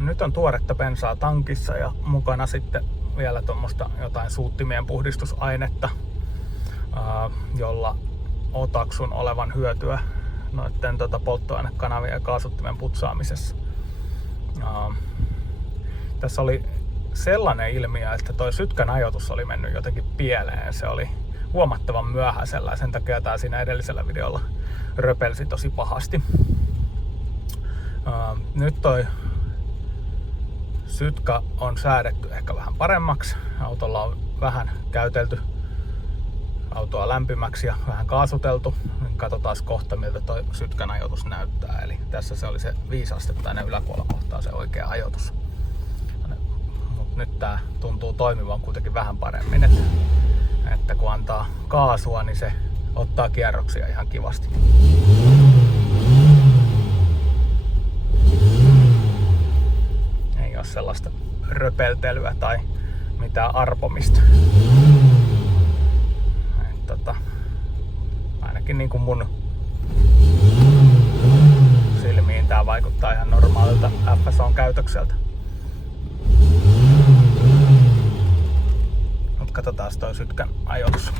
Nyt on tuoretta bensaa tankissa ja mukana sitten vielä tuommoista jotain suuttimien puhdistusainetta, jolla otaksun olevan hyötyä noiden polttoainekanavien ja kaasuttimen putsaamisessa. Tässä oli sellainen ilmiö, että toi sytkän ajoitus oli mennyt jotenkin pieleen. Se oli huomattavan myöhäisellä ja sen takia tää siinä edellisellä videolla röpelsi tosi pahasti. Nyt toi sytkä on säädetty ehkä vähän paremmaksi. Autolla on vähän käytelty autoa lämpimäksi ja vähän kaasuteltu. Katsotaan kohta miltä toi sytkän ajoitus näyttää. Eli tässä se oli se 5 astetta tänne yläpuolella kohtaa se oikea ajoitus. Mut nyt tää tuntuu toimivan kuitenkin vähän paremmin. Että kun antaa kaasua, niin se ottaa kierroksia ihan kivasti. Ei ole sellaista röpeltelyä tai mitään arpomista. Ainakin niin kuin mun silmiin tää vaikuttaa ihan normaalilta FSO-käytökseltä. Mut katsotaan toi sytkän ajoitus.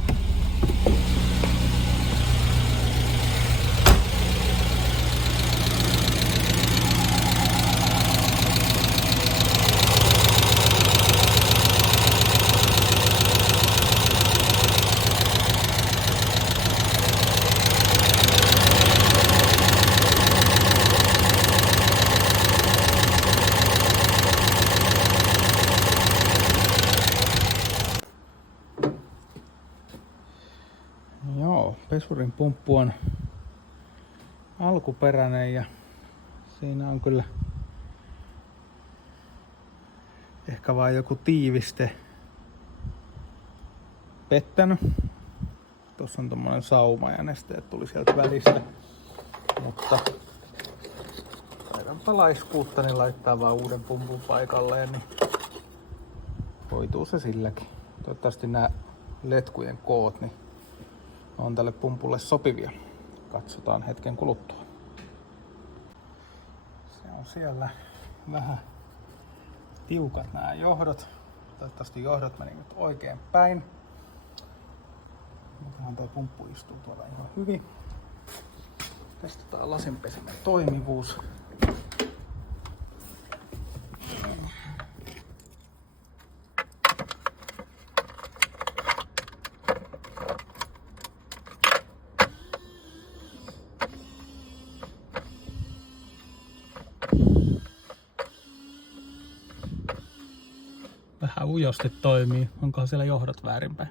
Pesurin pumppu on alkuperäinen ja siinä on kyllä ehkä vain joku tiiviste pettänyt. Tuossa on tommonen sauma ja nesteet tuli sieltä välistä. Mutta taidanpa laiskuutta, niin laittaa vaan uuden pumpun paikalleen, niin hoituu se silläkin. Toivottavasti nämä letkujen koot niin on tälle pumpulle sopivia. Katsotaan hetken kuluttua. Se on siellä vähän tiukat nämä johdot. Toivottavasti johdot meni nyt oikein päin. Muutenhan tuo pumppu istuu tuolla ihan hyvin. Testataan lasinpesimen toimivuus. Vähän ujosti toimii. Onkohan siellä johdot väärinpäin?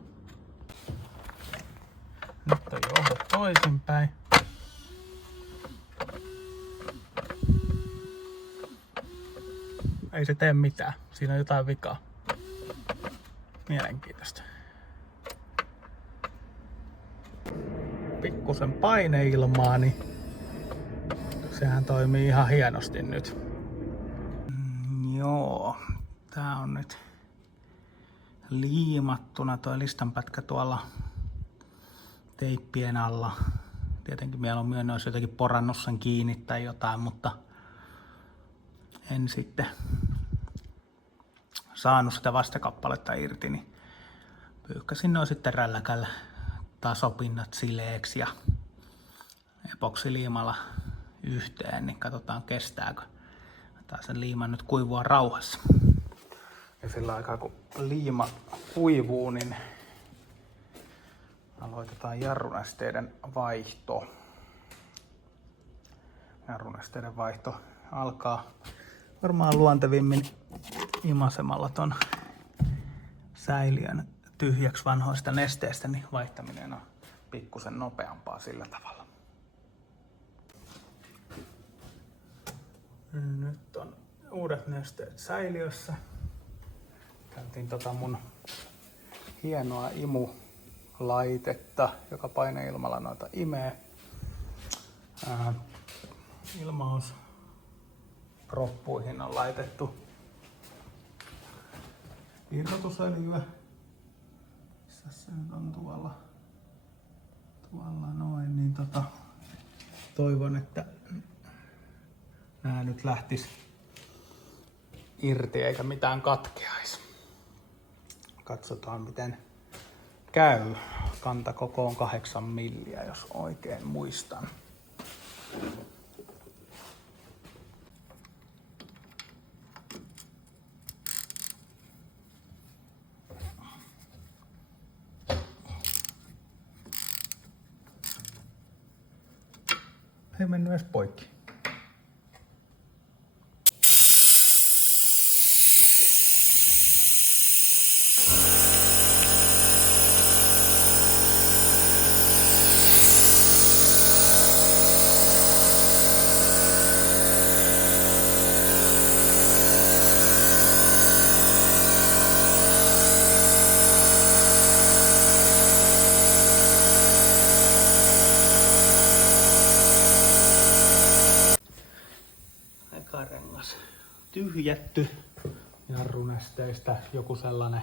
Nyt on johdot toisinpäin. Ei se tee mitään. Siinä on jotain vikaa. Mielenkiintoista. Pikkusen paineilmaa, niin sehän toimii ihan hienosti nyt. Joo, tää on nyt liimattuna toi listanpätkä tuolla teippien alla. Tietenkin mieluummin olisi jotenkin porannut sen kiinni tai jotain, mutta en sitten saanut sitä vastakappaletta irti, niin pyyhkäsin noin sitten rälläkällä tasopinnat sileeksi ja epoksiliimalla yhteen, niin katsotaan kestääkö. Otetaan sen liiman nyt kuivua rauhassa. Ja sillä aikaa kun liima kuivuu, niin aloitetaan jarrunesteiden vaihto. Jarrunesteiden vaihto alkaa varmaan luontevimmin imasemalla ton säiliön tyhjäksi vanhoista nesteistä, niin vaihtaminen on pikkusen nopeampaa sillä tavalla. Nyt on uudet nesteet säiliössä. Käytin mun hienoa imulaitetta, joka paineilmalla noita imee. Ilmausproppuihin on laitettu irrotusöljyä. Missä se nyt on tuolla noin, niin toivon, että nää nyt lähtis irti eikä mitään katkeaisi. Katsotaan miten käy. Kantakoko on 8 milliä, jos oikein muistan. Ei mennyt edes poikki. Rengas tyhjätty. Jarrunesteistä joku sellainen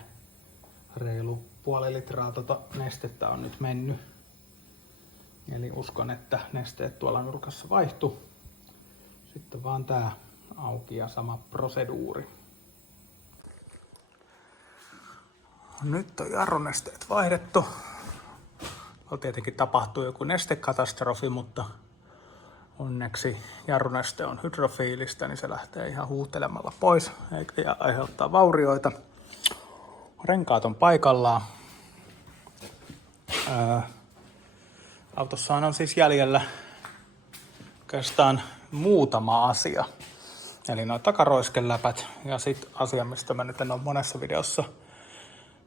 reilu puoli litraa nestettä on nyt mennyt. Eli uskon, että nesteet tuolla nurkassa vaihtuu. Sitten vaan tää auki ja sama proseduuri. Nyt on jarrunesteet vaihdettu. Tietenkin tapahtuu joku nestekatastrofi, mutta onneksi jarruneste on hydrofiilistä, niin se lähtee ihan huuhtelemalla pois eikä aiheuttaa vaurioita. Renkaat on paikallaan. Autossa on siis jäljellä oikeastaan muutama asia. Eli nuo takaroiskeläpät ja sitten asia, mistä mä nyt en ole monessa videossa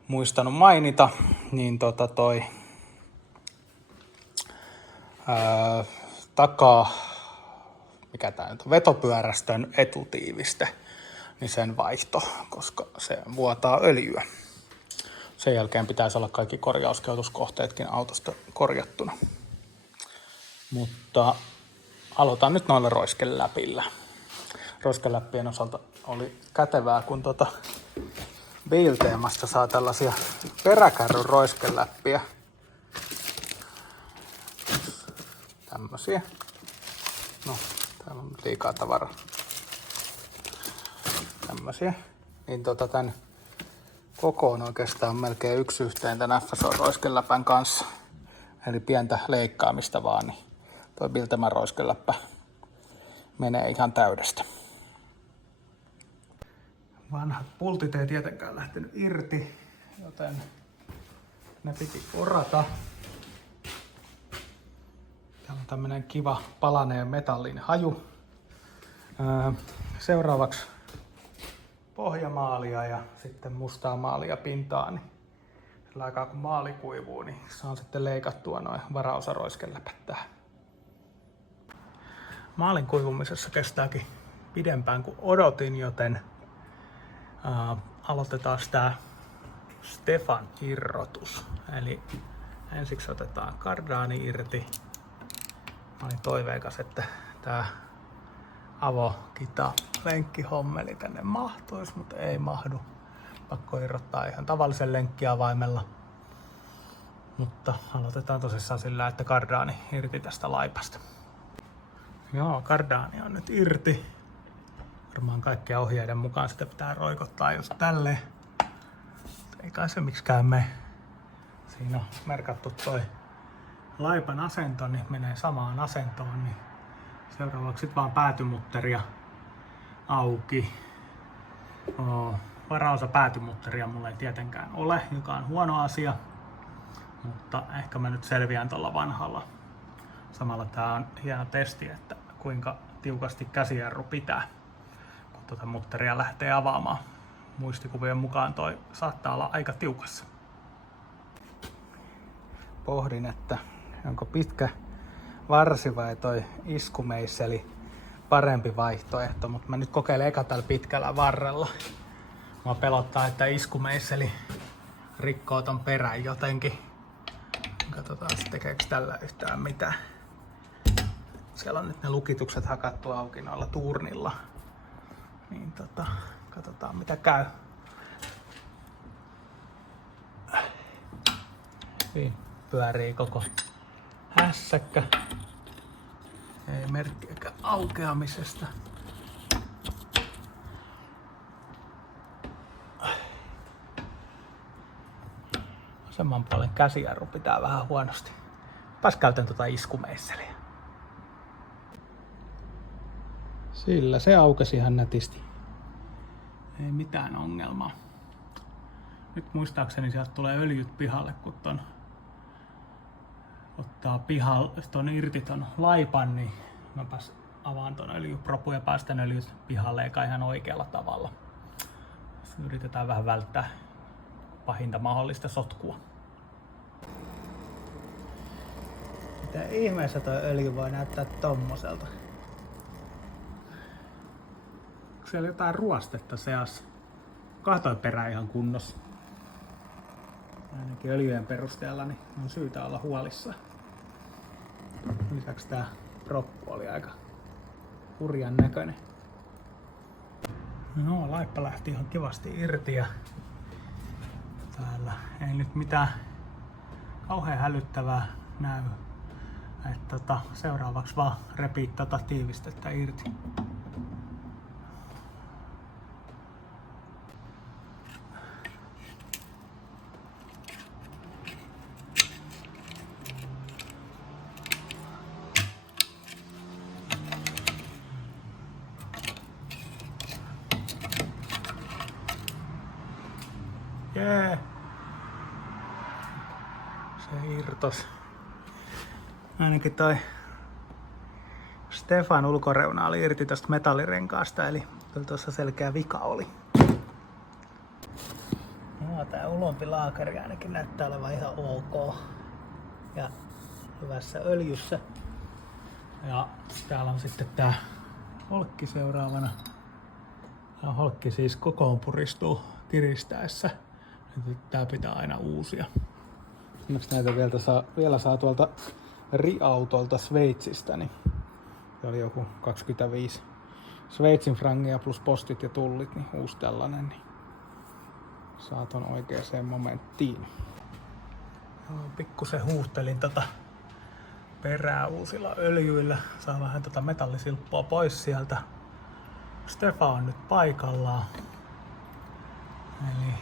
muistanut mainita, niin mikä tää nyt on, vetopyörästön etutiiviste, niin sen vaihto, koska se vuotaa öljyä. Sen jälkeen pitäisi olla kaikki korjauskehotuskohteetkin autosta korjattuna. Mutta aloitan nyt noilla roiskeläpillä. Roiskeläppien osalta oli kätevää, kun Bilteemasta saa tällaisia peräkärryn roiskeläppiä. Tämmösiä. No, täällä on liikaa tavaraa. Tämmösiä. Niin tän koko on oikeastaan melkein yksi yhteen tän FSO-roiskeläpän kanssa. Eli pientä leikkaamista vaan, niin toi Biltemän roiskeläppä menee ihan täydestä. Vanhat pultit ei tietenkään lähtenyt irti, joten ne piti orata. Täällä on tämmönen kiva palaneen metallin haju. Seuraavaksi pohjamaalia ja sitten mustaa maalia pintaan. Niin sillä aikaa kun maali kuivuu, niin saan sitten leikattua noin varaosaroiskeläpät tähän. Maalin kuivumisessa kestääkin pidempään kuin odotin, joten aloitetaan tää Stefan irrotus. Eli ensiksi otetaan kardaani irti. Mä olin toiveikas, että tää avokita lenkkihommeli tänne mahtuisi, mutta ei mahdu. Pakko irrottaa ihan tavallisen lenkkiavaimella. Mutta aloitetaan tosissaan sillä, että kardaani irti tästä laipasta. Joo, kardaani on nyt irti. Varmaan kaikkien ohjeiden mukaan sitä pitää roikottaa just tälleen. Ei kai se miksikään mene. Siinä on merkattu toi laipan asento, niin menee samaan asentoon. Niin seuraavaksi sit vaan päätymutteria auki. Varaosa päätymutteria mulla ei tietenkään ole, joka on huono asia. Mutta ehkä mä nyt selviän tuolla vanhalla. Samalla tää on hieno testi, että kuinka tiukasti käsijarru pitää, kun tuota mutteria lähtee avaamaan. Muistikuvien mukaan toi saattaa olla aika tiukassa. Pohdin, että onko pitkä varsi vai toi iskumeisseli parempi vaihtoehto, mutta mä nyt kokeilen eka tällä pitkällä varrella. Mua pelottaa, että iskumeisseli rikkoo ton perän jotenkin. Katsotaan sitten tekeekö tällä yhtään mitään. Siellä on nyt ne lukitukset hakattu auki noilla tuurnilla. Niin katsotaan mitä käy. Hyvin pyörii koko hässäkkä. Ei merkkiäkään aukeamisesta. Vasemman puolen käsijarru pitää vähän huonosti. Pääs käytän tota iskumeisseliä. Sillä se aukesi ihan nätisti. Ei mitään ongelmaa. Nyt muistaakseni sieltä tulee öljyt pihalle, kun ton ottaa ton irti ton laipan, niin mäpäs avaan ton öljypropun ja päästän öljyt pihalle eikä ihan oikealla tavalla. Yritetään vähän välttää pahinta mahdollista sotkua. Mitä ihmeessä toi öljy voi näyttää tommoselta? Onko siellä jotain ruostetta seassa? Kahtoi perä ihan kunnossa. Ainakin öljyjen perusteella niin on syytä olla huolissaan. Lisäksi tää proppu oli aika hurjan näköinen. No, laippa lähti ihan kivasti irti ja täällä ei nyt mitään kauhean hälyttävää näy. Että seuraavaksi vaan repii tiivistettä irti. Jee! Se irtos. Ainakin toi Stefan ulkoreuna oli irti tosta metallirenkaasta, eli kyllä tuossa selkeä vika oli. No, tää ulompi laakeri ainakin näyttää olevan ihan ok. Ja hyvässä öljyssä. Ja täällä on sitten tää holkki seuraavana. Ja holkki siis kokoon puristuu kiristäessä. Nyt tää pitää aina uusia. Onneksi näitä vielä saa tuolta Ri-autolta Sveitsistä, niin se oli joku 25 Sveitsin frangia plus postit ja tullit, niin uusi tällainen, niin saa ton oikeaan momenttiin. Pikkusen huuhtelin perää uusilla öljyillä, saa vähän metallisilppua pois sieltä. Stefan on nyt paikallaan. Eli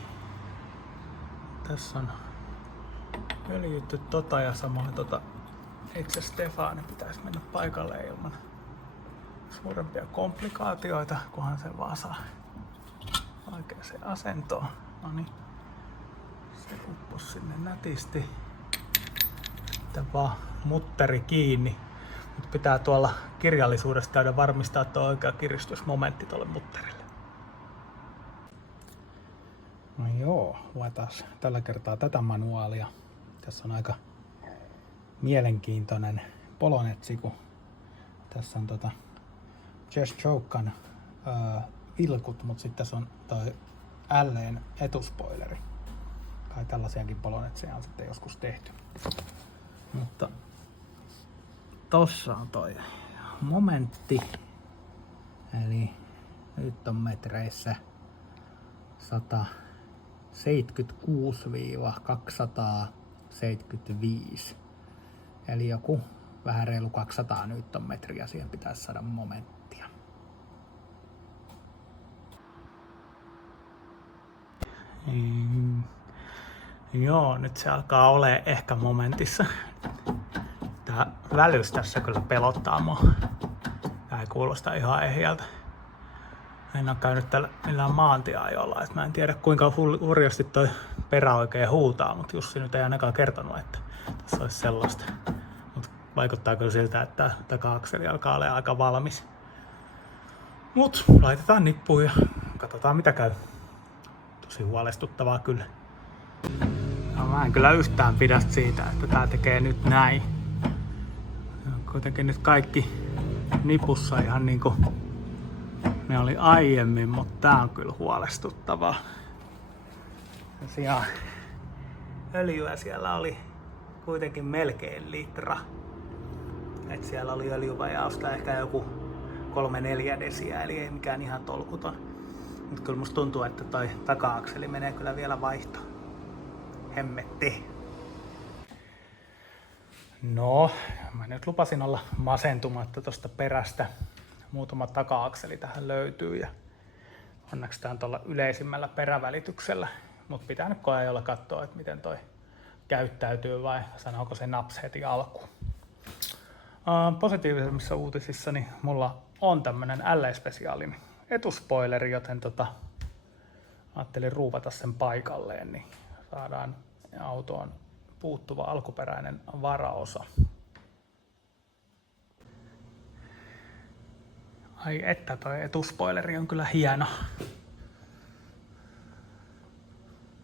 tässä on öljytty ja samoin itse Stefani pitäisi mennä paikalle ilman suurempia komplikaatioita, kunhan se vaan saa oikeaan asentoon. No niin, se upposi sinne nätisti. Sitten vaan mutteri kiinni. Nyt pitää tuolla kirjallisuudessa käydä varmistaa tuo oikea kiristysmomentti tuolle mutterille. No joo, luetaan tällä kertaa tätä manuaalia. Tässä on aika mielenkiintoinen polonetsi, kun tässä on Just Jokean vilkut, mutta sitten tässä on toi L:n etuspoileri. Kai tällaisiakin polonetseja on sitten joskus tehty. Mutta tossa on toi momentti, eli nyt on metreissä 176-275. Eli joku vähän reilu 200 newtonmetriä siihen pitäisi saada momenttia. Joo, nyt se alkaa olemaan ehkä momentissa. Tää välys tässä kyllä pelottaa mua. Tää ei kuulosta ihan ehjältä. En ole käynyt tällä millään maantieajolla, että mä en tiedä kuinka hurjasti toi perä oikein huutaa, mutta Jussi nyt ei ainakaan kertonut, että tässä olisi sellaista. Mut vaikuttaa kyllä siltä, että taka-akseli alkaa olla aika valmis. Mut laitetaan nippuun ja katsotaan mitä käy. Tosi huolestuttavaa kyllä. No, mä en kyllä yhtään pidä siitä, että tää tekee nyt näin. Kuitenkin nyt kaikki nipussa ihan niinku ne oli aiemmin, mutta tää on kyllä huolestuttavaa. Tosiaan öljyä siellä oli kuitenkin melkein litra. Et siellä oli öljyvajausta ehkä joku 3-4 desiä, eli ei mikään ihan tolkuton. Mutta kyllä musta tuntuu, että toi taka-akseli menee kyllä vielä vaihtoon. Hemmetti. No, mä nyt lupasin olla masentumatta tosta perästä. Muutama taka-akseli tähän löytyy ja onneksi tää on tuolla yleisimmällä perävälityksellä. Mutta pitää nyt koeajolla katsoa, että miten toi käyttäytyy vai sanooko se naps heti alkuun. Positiivisemmissa uutisissa niin mulla on tämmönen LE-spesiaalin etuspoileri, joten ajattelin ruuvata sen paikalleen, niin saadaan autoon puuttuva alkuperäinen varaosa. Ai että toi etuspoileri on kyllä hieno.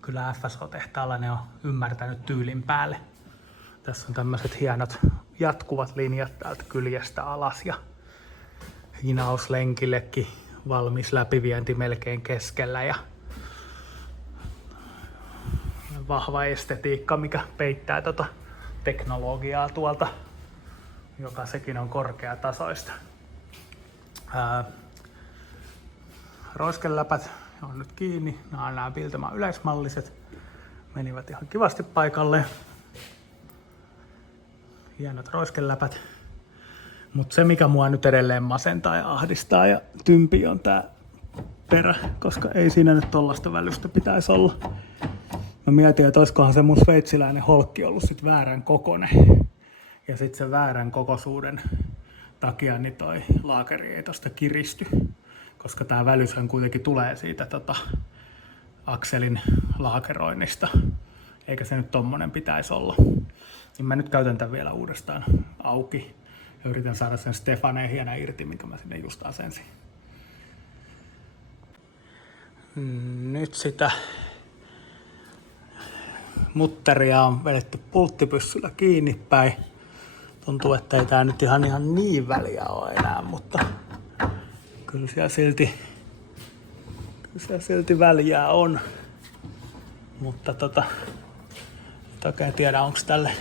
Kyllä FSO-tehtaalla ne on ymmärtänyt tyylin päälle. Tässä on tämmöiset hienot jatkuvat linjat täältä kyljestä alas ja hinauslenkillekin valmis läpivienti melkein keskellä ja vahva estetiikka, mikä peittää teknologiaa tuolta, joka sekin on korkeatasoista. Roiskeläpät on nyt kiinni. Nämä Biltema yleismalliset menivät ihan kivasti paikalle. Hienot roiskeläpät. Mutta se mikä mua nyt edelleen masentaa ja ahdistaa ja tympi on tää perä, koska ei siinä nyt tollaista välystä pitäisi olla. Mä mietin, että olisikohan se mun sveitsiläinen holkki ollut sit väärän kokoinen. Ja sit sen väärän kokoisuuden takia niin toi laakeri ei tosta kiristy. Koska tää välyshän kuitenkin tulee siitä akselin laakeroinnista. Eikä se nyt tommonen pitäisi olla. Niin mä nyt käytän tän vielä uudestaan auki. Ja yritän saada sen Stefaneen hienä irti, minkä mä sinne just asensin. Nyt sitä mutteria on vedetty pulttipyssyllä kiinni päin. Tuntuu, että ei tää nyt ihan niin väliä ole enää, mutta kyllä siellä silti väliä on. Mutta en oikein tiedä, onko tälle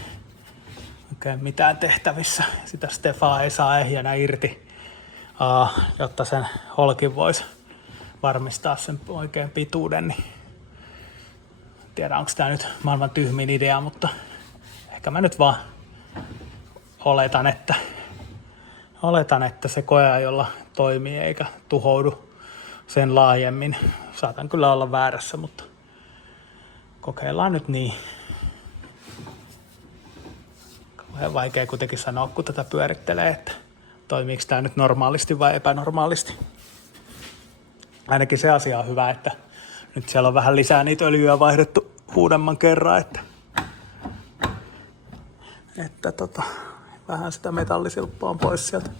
oikein mitään tehtävissä. Sitä Stefaa ei saa ehjänä irti, jotta sen holkin voisi varmistaa sen oikein pituuden. Niin tiedä, onko tämä nyt maailman tyhmin idea, mutta ehkä mä nyt vaan oletan, että se koeajolla toimii eikä tuhoudu sen laajemmin. Saatan kyllä olla väärässä, mutta kokeillaan nyt niin. Kauhean vaikea kuitenkin sanoa, kun tätä pyörittelee, että toimiiko tämä nyt normaalisti vai epänormaalisti. Ainakin se asia on hyvä, että nyt siellä on vähän lisää niitä öljyä vaihdettu uudemman kerran, että vähän sitä metallisilppua on pois sieltä.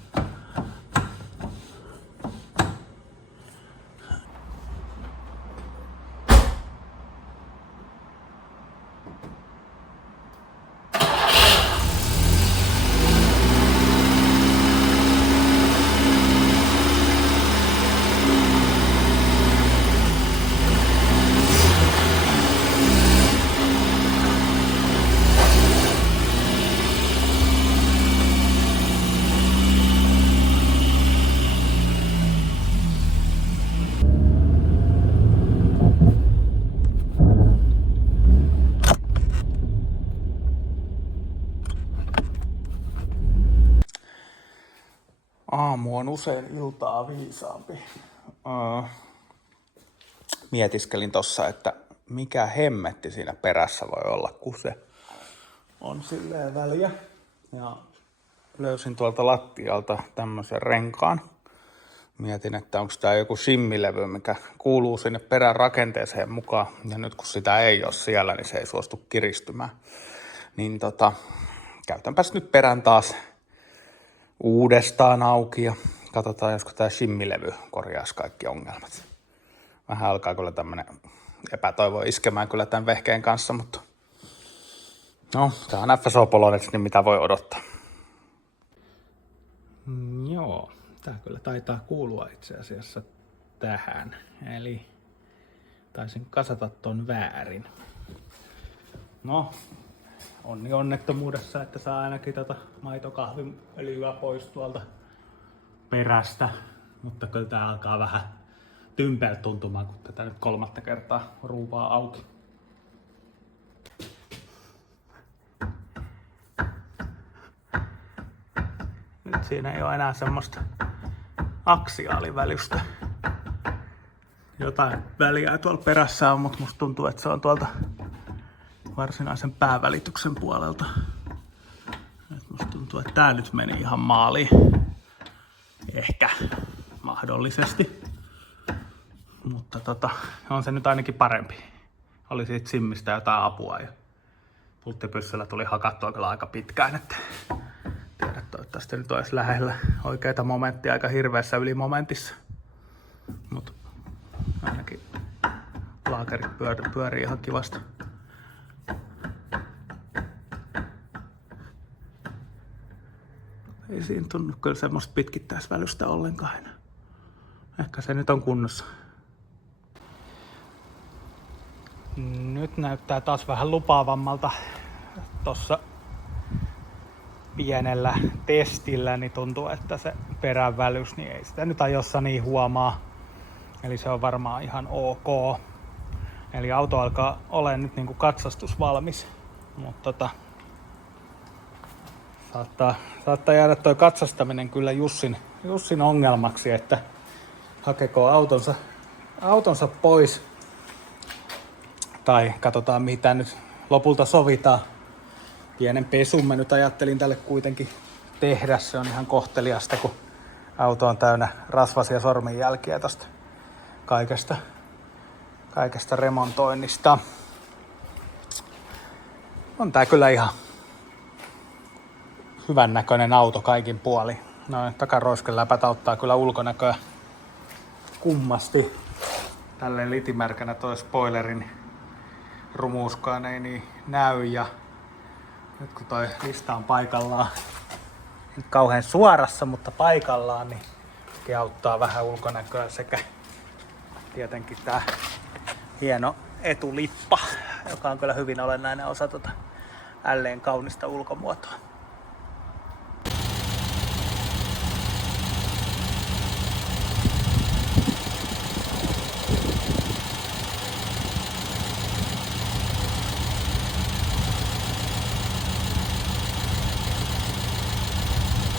Aamu on usein iltaa viisaampi. Mietiskelin tossa, että mikä hemmetti siinä perässä voi olla, kun se on silleen väliä. Ja löysin tuolta lattialta tämmöisen renkaan. Mietin, että onko tää joku shimmilevy, mikä kuuluu sinne perän rakenteeseen mukaan. Ja nyt kun sitä ei ole siellä, niin se ei suostu kiristymään. Niin käytänpäs nyt perän taas uudestaan auki ja katsotaan, josko tää shimmilevy korjaisi kaikki ongelmat. Vähän alkaa kyllä tämmönen epätoivo iskemään kyllä tämän vehkeen kanssa, mutta no, tää on FSO-Polonets, niin mitä voi odottaa. Joo, tää kyllä taitaa kuulua itse asiassa tähän. Eli taisin kasata ton väärin. No, onni onnettomuudessa, että saa ainakin maitokahviöljyä pois tuolta perästä. Mutta kyllä tää alkaa vähän tympeältä tuntumaan, kun tätä nyt 3. kertaa ruuvaa auki. Nyt siinä ei ole enää semmoista aksiaalivälystä. Jotain väliä tuolla perässä on, mutta musta tuntuu, että se on tuolta varsinaisen päävälityksen puolelta. Nyt musta tuntuu, että tää nyt meni ihan maaliin. Ehkä mahdollisesti. Mutta on se nyt ainakin parempi. Oli siitä simmistä jotain apua ja pulttipyssyllä tuli hakattua kyllä aika pitkään, että tiedät, toivottavasti nyt olisi lähellä oikeita momenttia aika hirveässä ylimomentissa. Mut ainakin laakerit pyörii ihan kivasti. Ei siinä tunnu kyllä semmoista pitkittäisvälystä ollenkaan enää. Ehkä se nyt on kunnossa. Nyt näyttää taas vähän lupaavammalta. Tossa pienellä testillä niin tuntuu, että se perävälys, niin ei sitä nyt ajossa niin huomaa. Eli se on varmaan ihan ok. Eli auto alkaa olla nyt niinku katsastusvalmis. Mutta saattaa jäädä toi katsastaminen kyllä Jussin ongelmaksi, että hakeko autonsa pois. Tai katsotaan mitä nyt lopulta sovitaan. Pienen pesun mä nyt ajattelin tälle kuitenkin tehdä. Se on ihan kohteliasta, kun auto on täynnä rasvasia sormenjälkiä tosta kaikesta remontoinnista. On tää kyllä ihan hyvän näköinen auto kaikin puolin. Noin takaroiskeläpät auttaa kyllä ulkonäköä kummasti. Tälleen litimärkänä toi spoilerin rumuuskaan ei niin näy, ja nyt kun toi lista on paikallaan, nyt kauhean suorassa, mutta paikallaan, niin se auttaa vähän ulkonäköä sekä tietenkin tää hieno etulippa, joka on kyllä hyvin olennainen osa älleen kaunista ulkomuotoa.